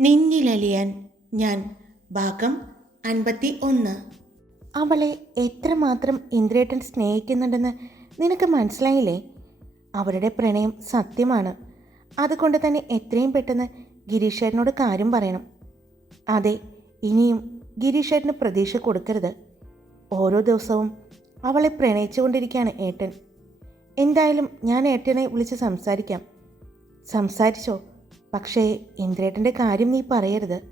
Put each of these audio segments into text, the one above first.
നിന്നിലലിയാൻ ഞാൻ ഭാഗം അൻപത്തി ഒന്ന് അവളെ എത്രമാത്രം ഇന്ദ്രേട്ടൻ സ്നേഹിക്കുന്നുണ്ടെന്ന് നിനക്ക് മനസ്സിലായില്ലേ? അവരുടെ പ്രണയം സത്യമാണ്. അതുകൊണ്ട് തന്നെ എത്രയും പെട്ടെന്ന് ഗിരീഷേട്ടനോട് കാര്യം പറയണം. അതെ ഇനിയും ഗിരീഷേട്ടന് പ്രതീക്ഷ കൊടുക്കരുത്. ഓരോ ദിവസവും അവളെ പ്രണയിച്ചുകൊണ്ടിരിക്കുകയാണ് ഏട്ടൻ. എന്തായാലും ഞാൻ ഏട്ടനെ വിളിച്ച് സംസാരിക്കാം. സംസാരിച്ചോ? പക്ഷേ ഇന്ദ്രേട്ടന്റെ കാര്യം നീ പറയരുത്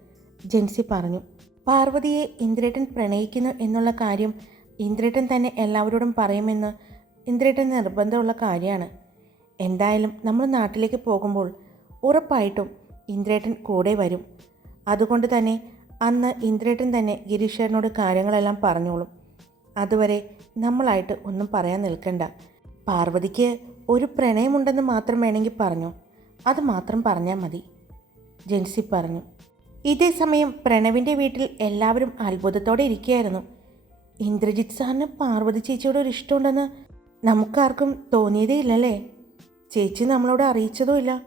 ജെൻസി പറഞ്ഞു. പാർവതിയെ ഇന്ദ്രേട്ടൻ പ്രണയിക്കുന്നു എന്നുള്ള കാര്യം ഇന്ദ്രേട്ടൻ തന്നെ എല്ലാവരോടും പറയുമെന്ന് ഇന്ദ്രേട്ടൻ നിർബന്ധമുള്ള കാര്യമാണ്. എന്തായാലും നമ്മൾ നാട്ടിലേക്ക് പോകുമ്പോൾ ഉറപ്പായിട്ടും ഇന്ദ്രേട്ടൻ കൂടെ വരും. അതുകൊണ്ട് തന്നെ അന്ന് ഇന്ദ്രേട്ടൻ തന്നെ ഗിരീഷേട്ടനോട് കാര്യങ്ങളെല്ലാം പറഞ്ഞോളും. അതുവരെ നമ്മളായിട്ട് ഒന്നും പറയാൻ നിൽക്കണ്ട. പാർവതിക്ക് ഒരു പ്രണയമുണ്ടെന്ന് മാത്രം വേണമെങ്കിൽ പറഞ്ഞു. അത് മാത്രം പറഞ്ഞാൽ മതി ജെൻസി പറഞ്ഞു. ഇതേ സമയം പ്രണവിന്റെ വീട്ടിൽ എല്ലാവരും അത്ഭുതത്തോടെ ഇരിക്കുകയായിരുന്നു. ഇന്ദ്രജിത് സാറിന് പാർവതി ചേച്ചിയോട് ഒരു ഇഷ്ടമുണ്ടെന്ന് നമുക്കാർക്കും തോന്നിയതേ ഇല്ലല്ലേ? ചേച്ചി നമ്മളോട് അറിയിച്ചതുമില്ല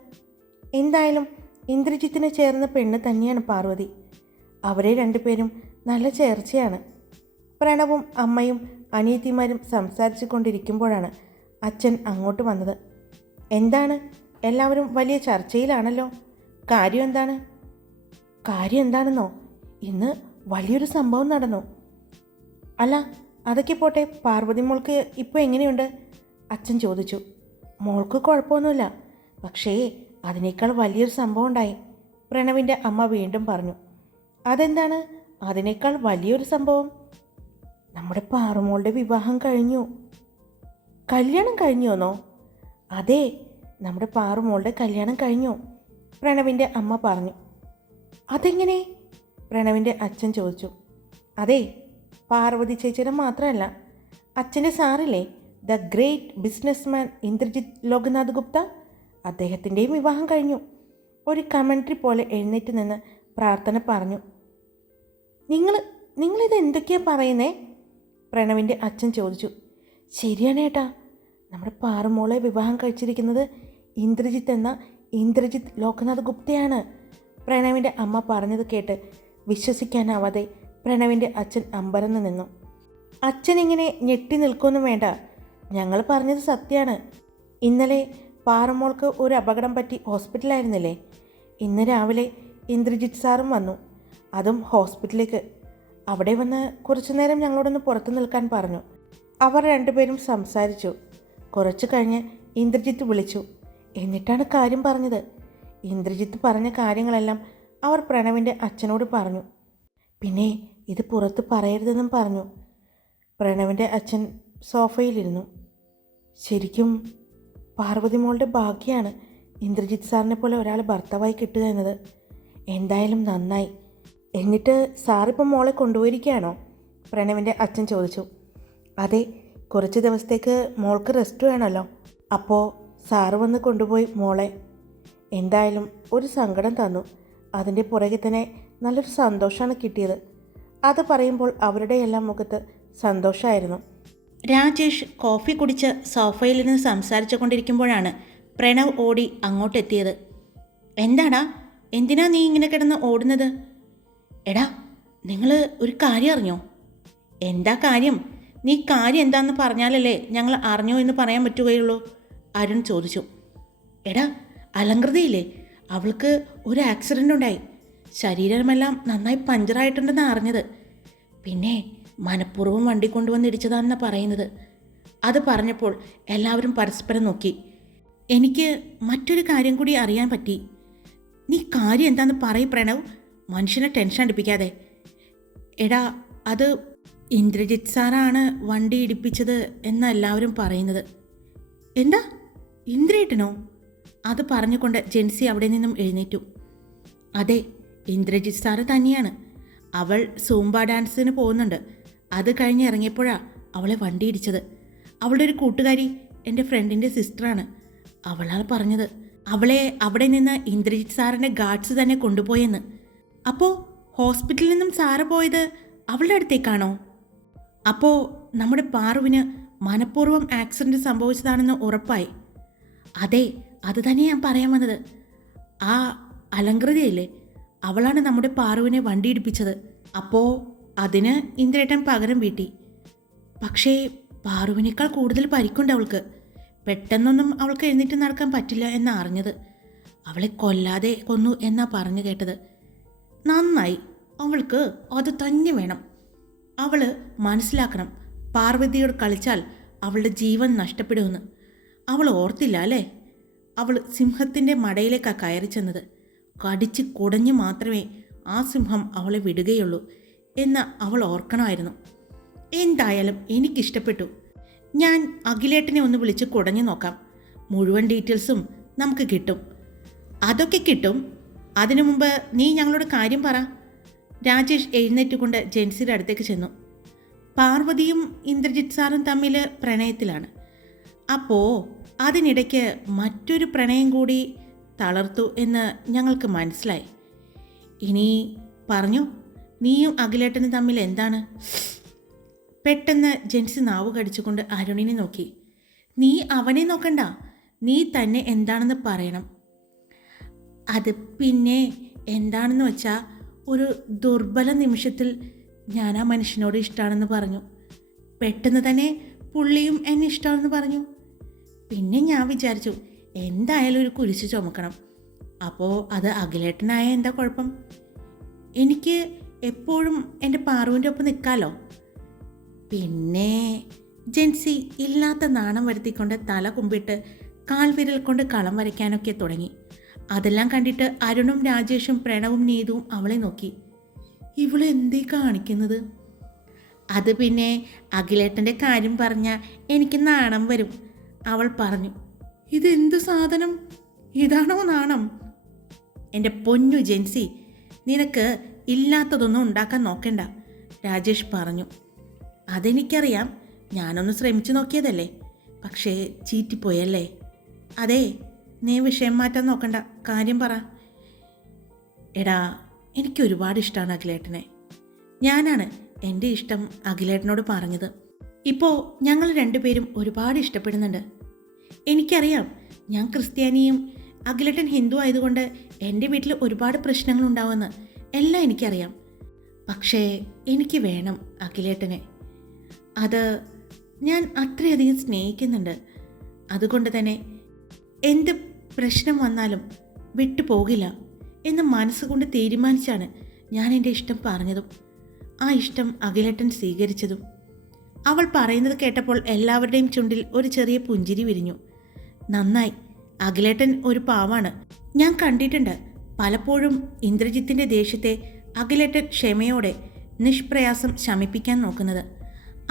എന്തായാലും ഇന്ദ്രജിത്തിന് ചേർന്ന പെണ്ണ് തന്നെയാണ് പാർവതി. അവരെ രണ്ടുപേരും നല്ല ചേർച്ചയാണ്. പ്രണവും അമ്മയും അനിയത്തിമാരും സംസാരിച്ചു കൊണ്ടിരിക്കുമ്പോഴാണ് അച്ഛൻ അങ്ങോട്ട് വന്നത്. എന്താണ് എല്ലാവരും വലിയ ചർച്ചയിലാണല്ലോ. കാര്യം എന്താണ്? കാര്യം എന്താണെന്നോ? ഇന്ന് വലിയൊരു സംഭവം നടന്നു. അല്ല അതൊക്കെ പോട്ടെ. പാർവതി മോൾക്ക് ഇപ്പോൾ എങ്ങനെയുണ്ട്? അച്ഛൻ ചോദിച്ചു. മോൾക്ക് കുഴപ്പമൊന്നുമില്ല. പക്ഷേ അതിനേക്കാൾ വലിയൊരു സംഭവം ഉണ്ടായി. പ്രണവിന്റെ അമ്മ വീണ്ടും പറഞ്ഞു. അതെന്താണ്? അതിനേക്കാൾ വലിയൊരു സംഭവം? നമ്മുടെ പാറുമോളുടെ വിവാഹം കഴിഞ്ഞു. കല്യാണം കഴിഞ്ഞോന്നോ അതെ നമ്മുടെ പാറുമോളുടെ കല്യാണം കഴിഞ്ഞോ. പ്രണവിന്റെ അമ്മ പറഞ്ഞു. അതെങ്ങനെ? പ്രണവിന്റെ അച്ഛൻ ചോദിച്ചു. അതെ പാർവതി ചേച്ചിയുടെ മാത്രമല്ല. അച്ഛന്റെ സാറില്ലേ the great businessman Indrajith Lokanath Gupta? അദ്ദേഹത്തിന്റെയും വിവാഹം കഴിഞ്ഞു. ഒരു കമൻട്രി പോലെ എഴുന്നേറ്റ് നിന്ന് പ്രാർത്ഥന പറഞ്ഞു. നിങ്ങൾ നിങ്ങളിത് എന്തൊക്കെയാണ് പറയുന്നേ? പ്രണവിന്റെ അച്ഛൻ ചോദിച്ചു. ശരിയാണ് ഏട്ടാ. നമ്മുടെ പാറുമോളെ വിവാഹം കഴിച്ചിരിക്കുന്നത് ഇന്ദ്രജിത്ത് എന്ന ഇന്ദ്രജിത്ത് ലോക്നാഥ് ഗുപ്തയാണ്. പ്രണവിന്റെ അമ്മ പറഞ്ഞത് കേട്ട് വിശ്വസിക്കാനാവാതെ പ്രണവിന്റെ അച്ഛൻ അമ്പരന്ന് നിന്നു. അച്ഛൻ ഇങ്ങനെ ഞെട്ടി നിൽക്കൊന്നും വേണ്ട. ഞങ്ങൾ പറഞ്ഞത് സത്യമാണ്. ഇന്നലെ പാറമോൾക്ക് ഒരു അപകടം പറ്റി ഹോസ്പിറ്റലായിരുന്നില്ലേ? ഇന്ന് രാവിലെ ഇന്ദ്രജിത്ത് സാറും വന്നു. അതും ഹോസ്പിറ്റലിലേക്ക്. അവിടെ വന്ന് കുറച്ചു നേരം ഞങ്ങളോടൊന്ന് പുറത്തു നിൽക്കാൻ പറഞ്ഞു. അവർ രണ്ടുപേരും സംസാരിച്ചു. കുറച്ചു കഴിഞ്ഞ് ഇന്ദ്രജിത്ത് വിളിച്ചു. എന്നിട്ടാണ് കാര്യം പറഞ്ഞത്. ഇന്ദ്രജിത്ത് പറഞ്ഞ കാര്യങ്ങളെല്ലാം അവർ പ്രണവിന്റെ അച്ഛനോട് പറഞ്ഞു. പിന്നെ ഇത് പുറത്ത് പറയരുതെന്നും പറഞ്ഞു. പ്രണവിന്റെ അച്ഛൻ സോഫയിലിരുന്നു. ശരിക്കും പാർവതി മോളുടെ ഭാഗ്യമാണ് ഇന്ദ്രജിത്ത് സാറിനെ പോലെ ഒരാൾ ഭർത്താവായി കിട്ടുക എന്നത്. എന്തായാലും നന്നായി. എന്നിട്ട് സാറിപ്പം മോളെ കൊണ്ടുപോയിരിക്കുകയാണോ? പ്രണവിന്റെ അച്ഛൻ ചോദിച്ചു. അതെ കുറച്ച് ദിവസത്തേക്ക് മോൾക്ക് റെസ്റ്റ് വേണമല്ലോ. അപ്പോൾ സാറ് വന്ന് കൊണ്ടുപോയി മോളെ. എന്തായാലും ഒരു സങ്കടം തന്നു. അതിന്റെ പുറകെ തന്നെ നല്ലൊരു സന്തോഷമാണ് കിട്ടിയത്. അത് പറയുമ്പോൾ അവരുടെ എല്ലാം മുഖത്ത് സന്തോഷമായിരുന്നു. രാജേഷ് കോഫി കുടിച്ച് സോഫയിൽ നിന്ന് സംസാരിച്ചു കൊണ്ടിരിക്കുമ്പോഴാണ് പ്രണവ് ഓടി അങ്ങോട്ടെത്തിയത്. എന്താടാ? എന്തിനാ നീ ഇങ്ങനെ കിടന്ന് ഓടുന്നത്? എടാ നിങ്ങൾ ഒരു കാര്യം അറിഞ്ഞോ? എന്താ കാര്യം? നീ കാര്യം എന്താണെന്ന് പറഞ്ഞാലല്ലേ ഞങ്ങൾ അറിഞ്ഞോ എന്ന് പറയാൻ പറ്റുകയുള്ളൂ. അരുൺ ചോദിച്ചു. എടാ അലങ്കൃതയില്ലേ? അവൾക്ക് ഒരു ആക്സിഡന്റ് ഉണ്ടായി. ശരീരമെല്ലാം നന്നായി പഞ്ചറായിട്ടുണ്ടെന്ന് അറിഞ്ഞത്. പിന്നെ മനഃപൂർവം വണ്ടി കൊണ്ടുവന്നിടിച്ചതാണെന്ന് പറയുന്നത്. അത് പറഞ്ഞപ്പോൾ എല്ലാവരും പരസ്പരം നോക്കി. എനിക്ക് മറ്റൊരു കാര്യം കൂടി അറിയാൻ പറ്റി. നീ കാര്യം എന്താന്ന് പറയും പ്രണവ്. മനുഷ്യനെ ടെൻഷൻ അടുപ്പിക്കാതെ. എടാ അത് ഇന്ദ്രജിത് സാറാണ് വണ്ടി ഇടിപ്പിച്ചത് എന്നെല്ലാവരും പറയുന്നത്. എന്താ? ഇന്ദ്രേട്ടനോ? അത് പറഞ്ഞുകൊണ്ട് ജെൻസി അവിടെ നിന്നും എഴുന്നേറ്റു. അതെ ഇന്ദ്രജിത് സാറ് തന്നെയാണ്. അവൾ സൂംബ ഡാൻസിന് പോകുന്നുണ്ട്. അത് കഴിഞ്ഞ് ഇറങ്ങിയപ്പോഴാണ് അവളെ വണ്ടി ഇടിച്ചത്. അവളുടെ ഒരു കൂട്ടുകാരി എന്റെ ഫ്രണ്ടിന്റെ സിസ്റ്ററാണ് അവളാണ് പറഞ്ഞത്. അവളെ അവിടെ നിന്ന് ഇന്ദ്രജിത് സാറിന്റെ ഗാർഡ്സ് തന്നെ കൊണ്ടുപോയെന്ന്. അപ്പോൾ ഹോസ്പിറ്റലിൽ നിന്നും സാറ് പോയത് അവളുടെ അടുത്തേക്കാണോ? അപ്പോൾ നമ്മുടെ പാറുവിന് മനഃപൂർവം ആക്സിഡന്റ് സംഭവിച്ചതാണെന്ന് ഉറപ്പായി. അതെ അത് തന്നെ ഞാൻ പറയാൻ വന്നത്. ആ അലങ്കൃതയില്ലേ? അവളാണ് നമ്മുടെ പാറുവിനെ വണ്ടി ഇടിപ്പിച്ചത്. അപ്പോൾ അതിന് ഇന്ദ്രേട്ടൻ പകരം വീട്ടി. പക്ഷേ പാറുവിനേക്കാൾ കൂടുതൽ പരിക്കുണ്ട് അവൾക്ക്. പെട്ടെന്നൊന്നും അവൾക്ക് എഴുന്നേറ്റ് നടക്കാൻ പറ്റില്ല എന്നാ അറിഞ്ഞത്. അവളെ കൊല്ലാതെ കൊന്നു എന്നാ പറഞ്ഞു കേട്ടത്. നന്നായി. അവൾക്ക് അത് തന്നെ വേണം. അവൾ മനസ്സിലാക്കണം. പാർവതിയോട് കളിച്ചാൽ അവളുടെ ജീവൻ നഷ്ടപ്പെടുമെന്ന്. അവൾ ഓർത്തില്ല അല്ലേ? അവൾ സിംഹത്തിന്റെ മടയിലേക്കാണ് കയറി ചെന്നത്. കടിച്ച് കുടഞ്ഞു മാത്രമേ ആ സിംഹം അവളെ വിടുകയുള്ളൂ എന്ന് അവൾ ഓർക്കണമായിരുന്നു. എന്തായാലും എനിക്കിഷ്ടപ്പെട്ടു. ഞാൻ അഖിലേട്ടനെ ഒന്ന് വിളിച്ച് കുടഞ്ഞു നോക്കാം. മുഴുവൻ ഡീറ്റെയിൽസും നമുക്ക് കിട്ടും. അതൊക്കെ കിട്ടും. അതിനു മുമ്പ് നീ ഞങ്ങളോട് കാര്യം പറ. രാജേഷ് എഴുന്നേറ്റുകൊണ്ട് ജെൻസിയുടെ അടുത്തേക്ക് ചെന്നു. പാർവതിയും ഇന്ദ്രജിത് സാറും തമ്മിൽ പ്രണയത്തിലാണ്. അപ്പോൾ അതിനിടയ്ക്ക് മറ്റൊരു പ്രണയം കൂടി തളർത്തു എന്ന് ഞങ്ങൾക്ക് മനസ്സിലായി. ഇനി പറഞ്ഞു നീയും അഖിലേട്ടനും തമ്മിൽ എന്താണ്? പെട്ടെന്ന് ജെൻസി നാവ് കടിച്ചുകൊണ്ട് അരുണിനെ നോക്കി. നീ അവനെ നോക്കണ്ട നീ തന്നെ എന്താണെന്ന് പറയണം. അത് പിന്നെ എന്താണെന്ന് വെച്ചാൽ ഒരു ദുർബല നിമിഷത്തിൽ ഞാൻ ആ മനുഷ്യനോട് ഇഷ്ടമാണെന്ന് പറഞ്ഞു. പെട്ടെന്ന് തന്നെ പുള്ളിയും എന്നെ ഇഷ്ടമാണെന്ന് പറഞ്ഞു. പിന്നെ ഞാൻ വിചാരിച്ചു എന്തായാലും ഒരു കുരിശ് ചുമക്കണം. അപ്പോൾ അത് അഖിലേട്ടനായ എന്താ കുഴപ്പം? എനിക്ക് എപ്പോഴും എന്റെ പാറുവിന്റെ ഒപ്പം നിൽക്കാമല്ലോ പിന്നെ ജെൻസി ഇല്ലാത്ത നാണം വരുത്തിക്കൊണ്ട് തല കുമ്പിട്ട് കാൽവിരൽ കൊണ്ട് കളം വരയ്ക്കാനൊക്കെ തുടങ്ങി. അതെല്ലാം കണ്ടിട്ട് അരുണും രാജേഷും പ്രണവും നീതുവും അവളെ നോക്കി. ഇവളെ എന്തേ കാണിക്കുന്നത്? അത് പിന്നെ അഖിലേട്ടന്റെ കാര്യം പറഞ്ഞാൽ എനിക്ക് നാണം വരും. അവൾ പറഞ്ഞു ഇതെന്ത് സാധനം? ഇതാണോ നാണം? എന്റെ പൊന്നു ജെൻസി നിനക്ക് ഇല്ലാത്തതൊന്നും ഉണ്ടാക്കാൻ നോക്കണ്ട രാജേഷ് പറഞ്ഞു. അതെനിക്കറിയാം ഞാനൊന്ന് ശ്രമിച്ചു നോക്കിയതല്ലേ പക്ഷേ ചീറ്റിപ്പോയല്ലേ. അതെ നീ വിഷയം മാറ്റാൻ നോക്കണ്ട കാര്യം പറ. എടാ എനിക്ക് ഒരുപാട് ഇഷ്ടമാണ് അഖിലേട്ടനെ. ഞാനാണ് എന്റെ ഇഷ്ടം അഖിലേട്ടനോട് പറഞ്ഞത്. ഇപ്പോൾ ഞങ്ങൾ രണ്ടുപേരും ഒരുപാട് ഇഷ്ടപ്പെടുന്നുണ്ട്. എനിക്കറിയാം ഞാൻ ക്രിസ്ത്യാനിയും അഖിലട്ടൻ ഹിന്ദു ആയതുകൊണ്ട് എന്റെ വീട്ടിൽ ഒരുപാട് പ്രശ്നങ്ങൾ ഉണ്ടാവുമെന്ന് എല്ലാം എനിക്കറിയാം. പക്ഷേ എനിക്ക് വേണം അഖിലേട്ടനെ. അത് ഞാൻ അത്രയധികം സ്നേഹിക്കുന്നുണ്ട്. അതുകൊണ്ട് തന്നെ എന്ത് പ്രശ്നം വന്നാലും വിട്ടു പോകില്ല എന്ന് മനസ്സുകൊണ്ട് തീരുമാനിച്ചാണ് ഞാൻ എന്റെ ഇഷ്ടം പറഞ്ഞതും ആ ഇഷ്ടം അഖിലേട്ടൻ സ്വീകരിച്ചതും. അവൾ പറയുന്നത് കേട്ടപ്പോൾ എല്ലാവരുടെയും ചുണ്ടിൽ ഒരു ചെറിയ പുഞ്ചിരി വിരിഞ്ഞു. നന്നായി. അഖിലേട്ടൻ ഒരു പാവാണ്. ഞാൻ കണ്ടിട്ടുണ്ട്. പലപ്പോഴും ഇന്ദ്രജിത്തിന്റെ ദേഷ്യത്തെ അഖിലേട്ടൻ ക്ഷമയോടെ നിഷ്പ്രയാസം ശമിപ്പിക്കാൻ നോക്കുന്നത്.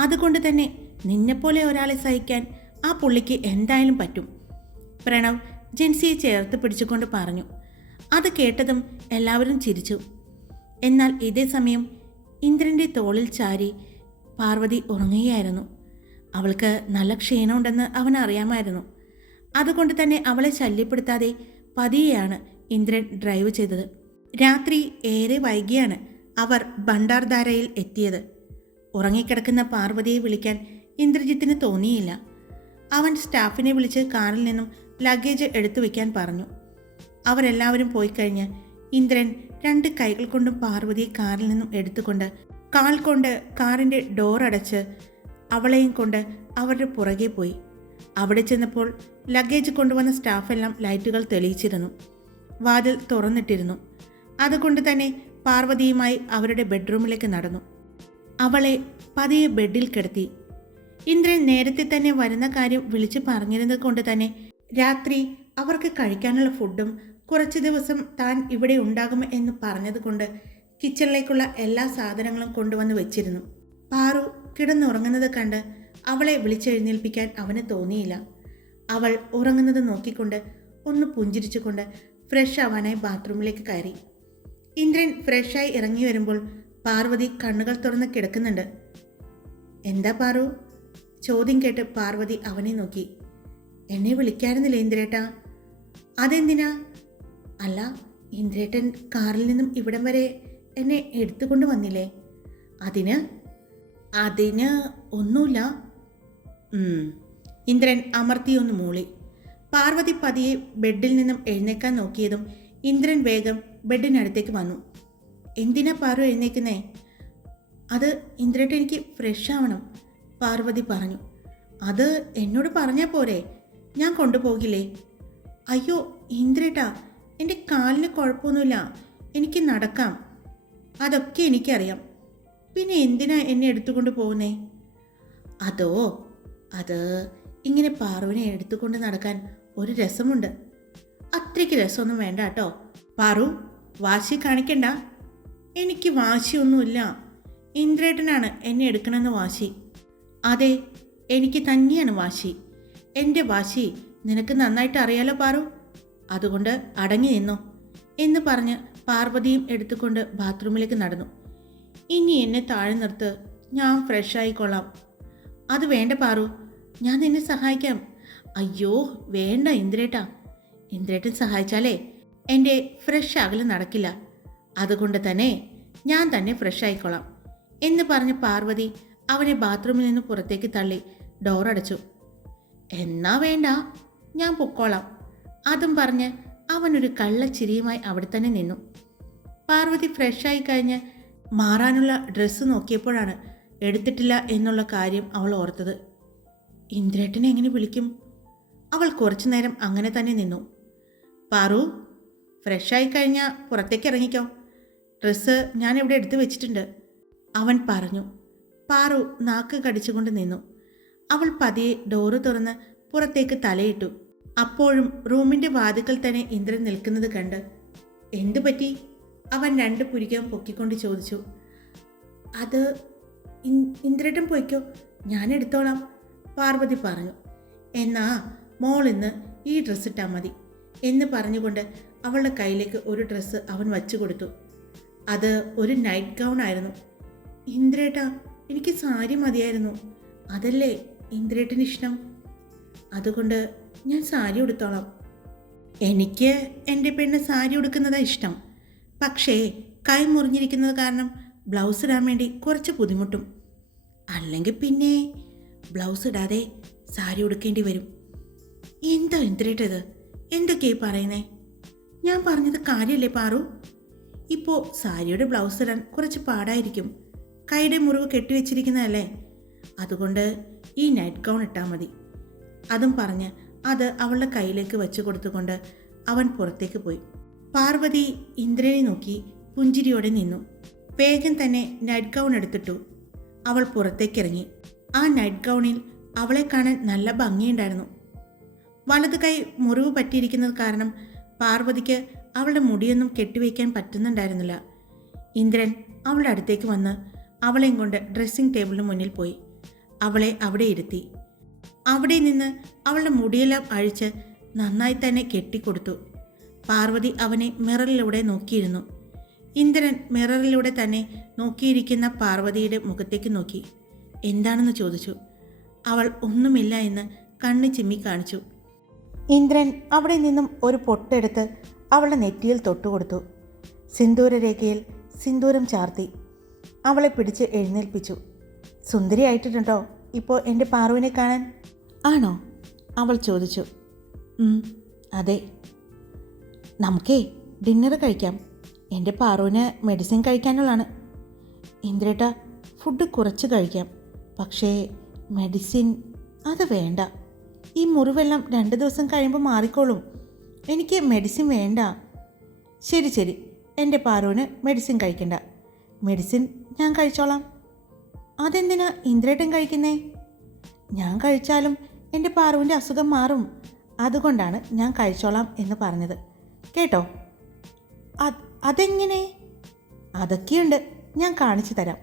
അതുകൊണ്ട് തന്നെ നിന്നെപ്പോലെ ഒരാളെ സഹിക്കാൻ ആ പുള്ളിക്ക് എന്തായാലും പറ്റും. പ്രണവ് ജെൻസിയെ ചേർത്ത് പിടിച്ചുകൊണ്ട് പറഞ്ഞു. അത് കേട്ടതും എല്ലാവരും ചിരിച്ചു. എന്നാൽ ഇതേ സമയം ഇന്ദ്രന്റെ തോളിൽ ചാരി പാർവതി ഉറങ്ങുകയായിരുന്നു. അവൾക്ക് നല്ല ക്ഷീണമുണ്ടെന്ന് അവൻ അറിയാമായിരുന്നു. അതുകൊണ്ട് തന്നെ അവളെ ശല്യപ്പെടുത്താതെ പതിയെയാണ് ഇന്ദ്രൻ ഡ്രൈവ് ചെയ്തത്. രാത്രി ഏറെ വൈകിയാണ് അവർ ഭണ്ഡാർധാരയിൽ എത്തിയത്. ഉറങ്ങിക്കിടക്കുന്ന പാർവതിയെ വിളിക്കാൻ ഇന്ദ്രജിത്തിന് തോന്നിയില്ല. അവൻ സ്റ്റാഫിനെ വിളിച്ച് കാറിൽ നിന്നും ലഗേജ് എടുത്തു വയ്ക്കാൻ പറഞ്ഞു. അവരെല്ലാവരും പോയി കഴിഞ്ഞ് ഇന്ദ്രൻ രണ്ട് കൈകൾ കൊണ്ടും പാർവതിയെ കാറിൽ നിന്നും എടുത്തുകൊണ്ട് കാൽ കൊണ്ട് കാറിന്റെ ഡോർ അടച്ച് അവളെയും കൊണ്ട് അവരുടെ പുറകെ പോയി. അവിടെ ചെന്നപ്പോൾ ലഗേജ് കൊണ്ടുവന്ന സ്റ്റാഫെല്ലാം ലൈറ്റുകൾ തെളിയിച്ചിരുന്നു. വാതിൽ തുറന്നിട്ടിരുന്നു. അതുകൊണ്ട് തന്നെ പാർവതിയുമായി അവരുടെ ബെഡ്റൂമിലേക്ക് നടന്നു. അവളെ പതിയെ ബെഡിൽ കിടത്തി. ഇന്ദ്രൻ നേരത്തെ തന്നെ വരുന്ന കാര്യം വിളിച്ചു പറഞ്ഞിരുന്നത് കൊണ്ട് തന്നെ രാത്രി അവർക്ക് കഴിക്കാനുള്ള ഫുഡും കുറച്ച് ദിവസം താൻ ഇവിടെ ഉണ്ടാകും എന്ന് പറഞ്ഞതുകൊണ്ട് കിച്ചണിലേക്കുള്ള എല്ലാ സാധനങ്ങളും കൊണ്ടുവന്ന് വെച്ചിരുന്നു. പാറു കിടന്നുറങ്ങുന്നത് കണ്ട് അവളെ വിളിച്ചെഴുന്നേൽപ്പിക്കാൻ അവന് തോന്നിയില്ല. അവൾ ഉറങ്ങുന്നത് നോക്കിക്കൊണ്ട് ഒന്ന് പുഞ്ചിരിച്ചുകൊണ്ട് ഫ്രഷ് ആവാനായി ബാത്റൂമിലേക്ക് കയറി. ഇന്ദ്രൻ ഫ്രഷായി ഇറങ്ങി വരുമ്പോൾ പാർവതി കണ്ണുകൾ തുറന്ന് കിടക്കുന്നുണ്ട്. എന്താ പാറു? ചോദ്യം കേട്ട് പാർവതി അവനെ നോക്കി. എന്നെ വിളിക്കാറുന്നില്ല ഇന്ദ്രേട്ടാ? അതെന്തിനാ? അല്ല ഇന്ദ്രേട്ടൻ കാറിൽ നിന്നും ഇവിടം വരെ എന്നെ എടുത്തുകൊണ്ട് വന്നില്ലേ? അതിന് അതിന് ഒന്നുമില്ല. ഇന്ദ്രൻ അമർത്തിയൊന്ന് മൂളി. പാർവതി പതിയെ ബെഡിൽ നിന്നും എഴുന്നേക്കാൻ നോക്കിയതും ഇന്ദ്രൻ വേഗം ബെഡിനടുത്തേക്ക് വന്നു. എന്തിനാ പാറു എഴുന്നേക്കുന്നേ? അത് ഇന്ദ്രട്ട് എനിക്ക് ഫ്രഷ് ആവണം പാർവതി പറഞ്ഞു. അത് എന്നോട് പറഞ്ഞാൽ പോരെ? ഞാൻ കൊണ്ടുപോകില്ലേ? അയ്യോ ഇന്ദ്രേട്ടാ എന്റെ കാലിന് കുഴപ്പമൊന്നുമില്ല. എനിക്ക് നടക്കാം. അതൊക്കെ എനിക്കറിയാം. പിന്നെ എന്തിനാ എന്നെ എടുത്തുകൊണ്ട് പോകുന്നേ? അതോ അത് ഇങ്ങനെ പാറുവിനെ എടുത്തുകൊണ്ട് നടക്കാൻ ഒരു രസമുണ്ട്. അത്രയ്ക്ക് രസമൊന്നും വേണ്ട കേട്ടോ. പാറു വാശി കാണിക്കണ്ട. എനിക്ക് വാശിയൊന്നുമില്ല. ഇന്ദ്രേട്ടനാണ് എന്നെ എടുക്കണമെന്ന് വാശി. അതെ എനിക്ക് തന്നെയാണ് വാശി. എന്റെ വാശി നിനക്ക് നന്നായിട്ട് അറിയാലോ പാറു? അതുകൊണ്ട് അടങ്ങി നിന്നോ എന്ന് പറഞ്ഞ് പാർവതിയും എടുത്തുകൊണ്ട് ബാത്റൂമിലേക്ക് നടന്നു. ഇനി എന്നെ താഴെ നിർത്ത്. ഞാൻ ഫ്രഷ് ആയിക്കൊള്ളാം. അത് വേണ്ട പാറു. ഞാൻ നിന്നെ സഹായിക്കാം. അയ്യോ വേണ്ട ഇന്ദ്രേട്ടാ. ഇന്ദ്രേട്ടൻ സഹായിച്ചാലേ എന്റെ ഫ്രഷ് ആകൽ നടക്കില്ല. അതുകൊണ്ട് തന്നെ ഞാൻ തന്നെ ഫ്രഷ് ആയിക്കൊള്ളാം എന്ന് പറഞ്ഞ് പാർവതി അവനെ ബാത്റൂമിൽ നിന്ന് പുറത്തേക്ക് തള്ളി ഡോർ അടച്ചു. എന്നാ വേണ്ട ഞാൻ പൊക്കോളാം. അതും പറഞ്ഞ് അവനൊരു കള്ളച്ചിരിയുമായി അവിടെ തന്നെ നിന്നു. പാർവതി ഫ്രഷായി കഴിഞ്ഞ് മാറാനുള്ള ഡ്രസ്സ് നോക്കിയപ്പോഴാണ് എടുത്തിട്ടില്ല എന്നുള്ള കാര്യം അവൾ ഓർത്തത്. ഇന്ദ്രേട്ടനെ എങ്ങനെ വിളിക്കും? അവൾ കുറച്ചു നേരം അങ്ങനെ തന്നെ നിന്നു. പാറു ഫ്രഷായി കഴിഞ്ഞാൽ പുറത്തേക്ക് ഇറങ്ങിക്കോ. ഡ്രസ്സ് ഞാൻ ഇവിടെ എടുത്തു വെച്ചിട്ടുണ്ട്. അവൻ പറഞ്ഞു. പാറു നാക്ക് കടിച്ചുകൊണ്ട് നിന്നു. അവൾ പതിയെ ഡോറ് തുറന്ന് പുറത്തേക്ക് തലയിട്ടു. അപ്പോഴും റൂമിന്റെ വാതിക്കൽ തന്നെ ഇന്ദ്രൻ നിൽക്കുന്നത് കണ്ട് എന്തു പറ്റി? അവൻ രണ്ട് പുരികം പൊക്കിക്കൊണ്ട് ചോദിച്ചു അത് ഇന്ദ്രേട്ടൻ പോയിക്കോ ഞാൻ എടുത്തോളാം പാർവതി പറഞ്ഞു. എന്നാ മോൾ ഇന്ന് ഈ ഡ്രസ്സ് ഇട്ടാൽ മതി എന്ന് പറഞ്ഞുകൊണ്ട് അവളുടെ കയ്യിലേക്ക് ഒരു ഡ്രസ്സ് അവൻ വച്ചു കൊടുത്തു. അത് ഒരു നൈറ്റ് ഗൗൺ ആയിരുന്നു. ഇന്ദ്രേട്ട എനിക്ക് സാരി മതിയായിരുന്നു. അതല്ലേ ഇന്ദ്രേട്ടന് ഇഷ്ടം അതുകൊണ്ട് ഞാൻ സാരി ഉടുത്തോളാം. എനിക്ക് എന്റെ പെണ്ണ് സാരി ഉടുക്കുന്നതാണ് ഇഷ്ടം. പക്ഷേ കൈ മുറിഞ്ഞിരിക്കുന്നത് കാരണം ബ്ലൗസ് ഇടാൻ വേണ്ടി കുറച്ച് ബുദ്ധിമുട്ടും. അല്ലെങ്കിൽ പിന്നെ ബ്ലൗസ് ഇടാതെ സാരി ഉടുക്കേണ്ടി വരും. എന്താ എന്തിരട്ടത് എന്തൊക്കെയായി പറയുന്നേ? ഞാൻ പറഞ്ഞത് കാര്യമല്ലേ പാറു? ഇപ്പോൾ സാരിയുടെ ബ്ലൗസ് ഇടാൻ കുറച്ച് പാടായിരിക്കും. കൈയുടെ മുറിവ് കെട്ടിവെച്ചിരിക്കുന്നതല്ലേ? അതുകൊണ്ട് ഈ നൈറ്റ് ഗൗൺ ഇട്ടാൽ മതി. അതും പറഞ്ഞ് അത് അവളുടെ കയ്യിലേക്ക് വെച്ച് കൊടുത്തുകൊണ്ട് അവൻ പുറത്തേക്ക് പോയി. പാർവതി ഇന്ദ്രനെ നോക്കി പുഞ്ചിരിയോടെ നിന്നു. വേഗം തന്നെ നൈറ്റ് ഗൗൺ എടുത്തിട്ടു. അവൾ പുറത്തേക്കിറങ്ങി. ആ നൈറ്റ് ഗൗണിൽ അവളെ കാണാൻ നല്ല ഭംഗിയുണ്ടായിരുന്നു. വലത് കൈ മുറിവ് പറ്റിയിരിക്കുന്നത് കാരണം പാർവതിക്ക് അവളുടെ മുടിയൊന്നും കെട്ടിവയ്ക്കാൻ പറ്റുന്നുണ്ടായിരുന്നില്ല. ഇന്ദ്രൻ അവളുടെ അടുത്തേക്ക് വന്ന് അവളെയും കൊണ്ട് ഡ്രസ്സിംഗ് ടേബിളിന് മുന്നിൽ പോയി. അവളെ അവിടെ ഇരുത്തി. അവിടെ നിന്ന് അവളുടെ മുടിയെല്ലാം അഴിച്ച് നന്നായി തന്നെ കെട്ടിക്കൊടുത്തു. പാർവതി അവനെ മിററിലൂടെ നോക്കിയിരുന്നു. ഇന്ദ്രൻ മിററിലൂടെ തന്നെ നോക്കിയിരിക്കുന്ന പാർവതിയുടെ മുഖത്തേക്ക് നോക്കി. എന്താണെന്ന് ചോദിച്ചു. അവൾ ഒന്നുമില്ല എന്ന് കണ്ണ് ചിമ്മി കാണിച്ചു. ഇന്ദ്രൻ അവിടെ നിന്നും ഒരു പൊട്ടെടുത്ത് അവളുടെ നെറ്റിയിൽ തൊട്ടുകൊടുത്തു. സിന്ദൂരരേഖയിൽ സിന്ദൂരം ചാർത്തി. അവളെ പിടിച്ച് എഴുന്നേൽപ്പിച്ചു. സുന്ദരിയായിട്ടുണ്ടോ ഇപ്പോൾ എന്റെ പാറുവിനെ കാണാൻ? ആണോ? അവൾ ചോദിച്ചു. "ഉം, അതെ. നമുക്കേ ഡിന്നർ കഴിക്കാം. എന്റെ പാറുവിന് മെഡിസിൻ കഴിക്കാനുള്ളതാണ്. ഇന്ദ്രേട്ട ഫുഡ് കുറച്ച് കഴിക്കാം. പക്ഷേ മെഡിസിൻ അത് വേണ്ട. ഈ മുറിവെല്ലാം രണ്ട് ദിവസം കഴിയുമ്പോൾ മാറിക്കോളും. എനിക്ക് മെഡിസിൻ വേണ്ട. ശരി ശരി. എന്റെ പാറുവിന് മെഡിസിൻ കഴിക്കണ്ട. മെഡിസിൻ ഞാൻ കഴിച്ചോളാം. അതെന്തിനാ ഇന്ദ്രേട്ടൻ കഴിക്കുന്നേ? ഞാൻ കഴിച്ചാലും എന്റെ പാറുവിന്റെ അസുഖം മാറും. അതുകൊണ്ടാണ് ഞാൻ കഴിച്ചോളാം എന്ന് പറഞ്ഞത്. കേട്ടോ? അത് അതെങ്ങനെ? അതൊക്കെയുണ്ട്. ഞാൻ കാണിച്ചു തരാം.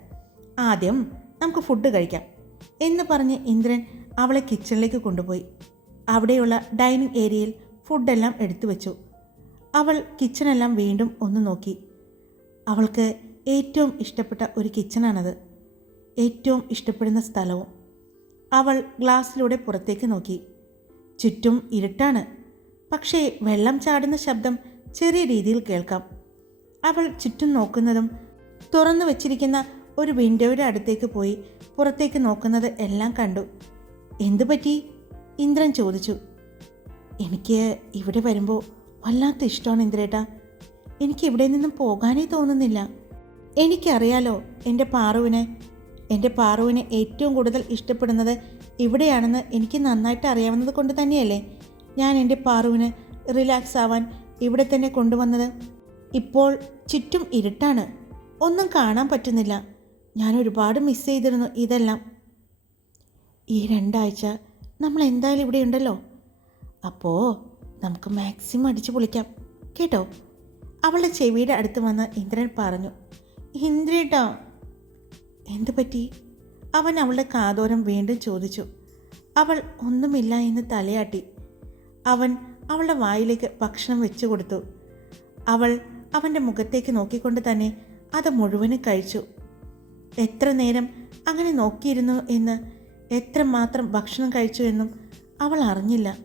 ആദ്യം നമുക്ക് ഫുഡ് കഴിക്കാം എന്ന് പറഞ്ഞ് ഇന്ദ്രൻ അവളെ കിച്ചണിലേക്ക് കൊണ്ടുപോയി. അവിടെയുള്ള ഡൈനിങ് ഏരിയയിൽ ഫുഡെല്ലാം എടുത്തു വെച്ചു. അവൾ കിച്ചണെല്ലാം വീണ്ടും ഒന്ന് നോക്കി. അവൾക്ക് ഏറ്റവും ഇഷ്ടപ്പെട്ട ഒരു കിച്ചണാണത് ഏറ്റവും ഇഷ്ടപ്പെടുന്ന സ്ഥലവും അവൾ ഗ്ലാസ്സിലൂടെ പുറത്തേക്ക് നോക്കി. ചുറ്റും ഇരുട്ടാണ്. പക്ഷേ വെള്ളം ചാടുന്ന ശബ്ദം ചെറിയ രീതിയിൽ കേൾക്കാം. അവൾ ചുറ്റും നോക്കുന്നതും തുറന്നു വച്ചിരിക്കുന്ന ഒരു വിൻഡോയുടെ അടുത്തേക്ക് പോയി പുറത്തേക്ക് നോക്കുന്നത് എല്ലാം കണ്ടു. എന്തു പറ്റി? ഇന്ദ്രൻ ചോദിച്ചു. എനിക്ക് ഇവിടെ വരുമ്പോൾ വല്ലാത്ത ഇഷ്ടമാണ് ഇന്ദ്രേട്ട. എനിക്ക് ഇവിടെ നിന്നും പോകാനേ തോന്നുന്നില്ല. എനിക്കറിയാലോ എന്റെ പാറുവിനെ എന്റെ പാറുവിനെ ഏറ്റവും കൂടുതൽ ഇഷ്ടപ്പെടുന്നത് ഇവിടെയാണെന്ന് എനിക്ക് നന്നായിട്ട് അറിയാവുന്നത് കൊണ്ട് തന്നെയല്ലേ? ഞാൻ എന്റെ പാറുവിന് റിലാക്സ് ആവാൻ ഇവിടെ തന്നെ കൊണ്ടുവന്നത്. ഇപ്പോൾ ചുറ്റും ഇരുട്ടാണ്. ഒന്നും കാണാൻ പറ്റുന്നില്ല. ഞാൻ ഒരുപാട് മിസ് ചെയ്തിരുന്നു ഇതെല്ലാം. ഈ രണ്ടാഴ്ച നമ്മൾ എന്തായാലും ഇവിടെ ഉണ്ടല്ലോ. അപ്പോൾ നമുക്ക് മാക്സിമം അടിച്ചു പൊളിക്കാം. കേട്ടോ? അവളുടെ ചെവിയുടെ അടുത്ത് വന്ന് ഇന്ദ്രൻ പറഞ്ഞു ഇന്ദ്രേട്ടാ എന്തു പറ്റി? അവൻ അവളുടെ കാതോരം വീണ്ടും ചോദിച്ചു. അവൾ ഒന്നുമില്ല എന്ന് തലയാട്ടി. അവൻ അവളുടെ വായിലേക്ക് ഭക്ഷണം വെച്ചു കൊടുത്തു. അവൾ അവന്റെ മുഖത്തേക്ക് നോക്കിക്കൊണ്ട് തന്നെ അത് മുഴുവനും കഴിച്ചു. എത്ര നേരം അങ്ങനെ നോക്കിയിരുന്നു എന്ന് എത്ര മാത്രം ഭക്ഷണം കഴിച്ചു എന്നും അവൾ അറിഞ്ഞില്ല.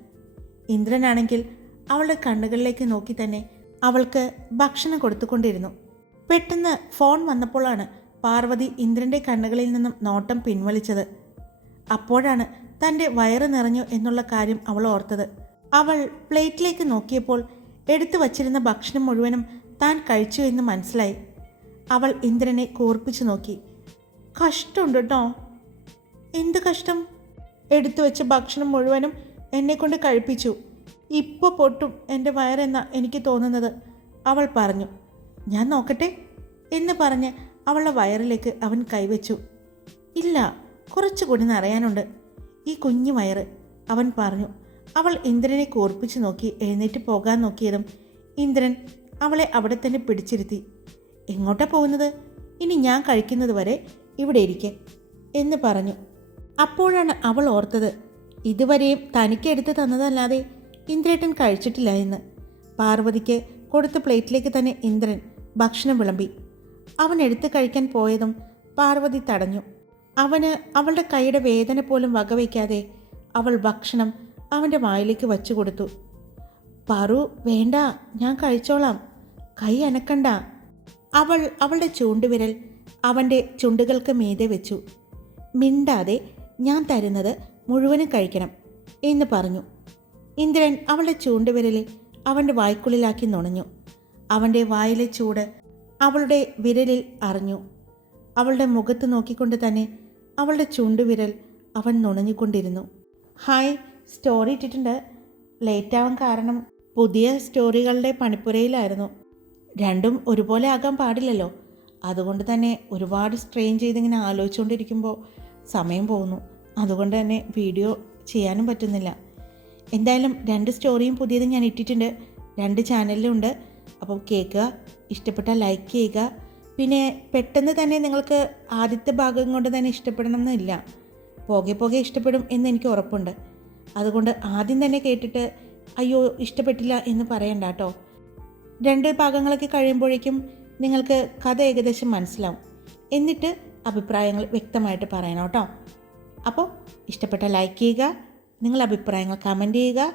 ഇന്ദ്രനാണെങ്കിൽ അവളുടെ കണ്ണുകളിലേക്ക് നോക്കി തന്നെ അവൾക്ക് ഭക്ഷണം കൊടുത്തുകൊണ്ടിരുന്നു. പെട്ടെന്ന് ഫോൺ വന്നപ്പോഴാണ് പാർവതി ഇന്ദ്രന്റെ കണ്ണുകളിൽ നിന്നും നോട്ടം പിൻവലിച്ചത്. അപ്പോഴാണ് തന്റെ വയറ് നിറഞ്ഞു എന്നുള്ള കാര്യം അവൾ ഓർത്തത്. അവൾ പ്ലേറ്റിലേക്ക് നോക്കിയപ്പോൾ എടുത്തു വച്ചിരുന്ന ഭക്ഷണം മുഴുവനും താൻ കഴിച്ചു എന്ന് മനസ്സിലായി. അവൾ ഇന്ദ്രനെ കൂർപ്പിച്ചു നോക്കി. കഷ്ടമുണ്ട് കേട്ടോ എന്ത് കഷ്ടം? എടുത്തു വെച്ച ഭക്ഷണം മുഴുവനും എന്നെ കൊണ്ട് കഴിപ്പിച്ചു. ഇപ്പോൾ പൊട്ടും എന്റെ വയറെന്ന എനിക്ക് തോന്നുന്നത് അവൾ പറഞ്ഞു. ഞാൻ നോക്കട്ടെ എന്ന് പറഞ്ഞ് അവളുടെ വയറിലേക്ക് അവൻ കൈവച്ചു. ഇല്ല കുറച്ചുകൂടി നിറയാനുണ്ട്. ഈ കുഞ്ഞു വയറ് അവൻ പറഞ്ഞു. അവൾ ഇന്ദ്രനെ കോർപ്പിച്ചു നോക്കി എഴുന്നേറ്റ് പോകാൻ നോക്കിയതും ഇന്ദ്രൻ അവളെ അവിടെ തന്നെ പിടിച്ചിരുത്തി. എങ്ങോട്ടാ പോകുന്നത്? ഇനി ഞാൻ കഴിക്കുന്നത് വരെ ഇവിടെ ഇരിക്കെ എന്ന് പറഞ്ഞു. അപ്പോഴാണ് അവൾ ഓർത്തത് ഇതുവരെയും തനിക്ക് എടുത്ത് തന്നതല്ലാതെ ഇന്ദ്രേട്ടൻ കഴിച്ചിട്ടില്ല എന്ന്. പാർവതിക്ക് കൊടുത്ത പ്ലേറ്റിലേക്ക് തന്നെ ഇന്ദ്രൻ ഭക്ഷണം വിളമ്പി. അവൻ എടുത്തു കഴിക്കാൻ പോയതും പാർവതി തടഞ്ഞു. അവന് അവളുടെ കൈയുടെ വേദന പോലും വകവയ്ക്കാതെ അവൾ ഭക്ഷണം അവന്റെ വായിലേക്ക് വച്ചു കൊടുത്തു. പറു വേണ്ട ഞാൻ കഴിച്ചോളാം. കൈ അനക്കണ്ട. അവൾ അവളുടെ ചൂണ്ടുവിരൽ അവന്റെ ചുണ്ടുകൾക്ക് മീതെ വെച്ചു. മിണ്ടാതെ ഞാൻ തരുന്നത് മുഴുവനും കഴിക്കണം എന്ന് പറഞ്ഞു. ഇന്ദ്രൻ അവളുടെ ചൂണ്ടുവിരലിൽ അവന്റെ വായ്ക്കുള്ളിലാക്കി നുണഞ്ഞു. അവന്റെ വായിലെ ചൂട് അവളുടെ വിരലിൽ അറിഞ്ഞു. അവളുടെ മുഖത്ത് നോക്കിക്കൊണ്ട് തന്നെ അവളുടെ ചുണ്ടുവിരൽ അവൻ നുണഞ്ഞുകൊണ്ടിരുന്നു. ഹായ് സ്റ്റോറി ഇട്ടിട്ടുണ്ട്. ലേറ്റ് ആവാൻ കാരണം പുതിയ സ്റ്റോറികളുടെ പണിപ്പുരയിലായിരുന്നു. രണ്ടും ഒരുപോലെ ആകാൻ പാടില്ലല്ലോ. അതുകൊണ്ട് തന്നെ ഒരുപാട് സ്ട്രെയിൻ ചെയ്തിങ്ങനെ ആലോചിച്ചുകൊണ്ടിരിക്കുമ്പോൾ സമയം പോകുന്നു. അതുകൊണ്ട് തന്നെ വീഡിയോ ചെയ്യാനും പറ്റുന്നില്ല. എന്തായാലും രണ്ട് സ്റ്റോറിയും പുതിയത് ഞാൻ ഇട്ടിട്ടുണ്ട്. രണ്ട് ചാനലിലും ഉണ്ട്. അപ്പോൾ കേൾക്കുക ഇഷ്ടപ്പെട്ടാൽ ലൈക്ക് ചെയ്യുക. പിന്നെ പെട്ടെന്ന് തന്നെ നിങ്ങൾക്ക് ആദ്യത്തെ ഭാഗം കൊണ്ട് തന്നെ ഇഷ്ടപ്പെടണം എന്നില്ല പോകെ പോകെ ഇഷ്ടപ്പെടും എന്ന് എനിക്ക് ഉറപ്പുണ്ട്. അതുകൊണ്ട് ആദ്യം തന്നെ കേട്ടിട്ട് അയ്യോ ഇഷ്ടപ്പെട്ടില്ല എന്ന് പറയണ്ട കേട്ടോ. രണ്ട് ഭാഗങ്ങളൊക്കെ കഴിയുമ്പോഴേക്കും നിങ്ങൾക്ക് കഥ ഏകദേശം മനസ്സിലാവും. എന്നിട്ട് അഭിപ്രായങ്ങൾ വ്യക്തമായിട്ട് പറയണം കേട്ടോ. അപ്പോൾ ഇഷ്ടപ്പെട്ട ലൈക്ക് ചെയ്യുക നിങ്ങളുടെ അഭിപ്രായങ്ങൾ കമന്റ് ചെയ്യുക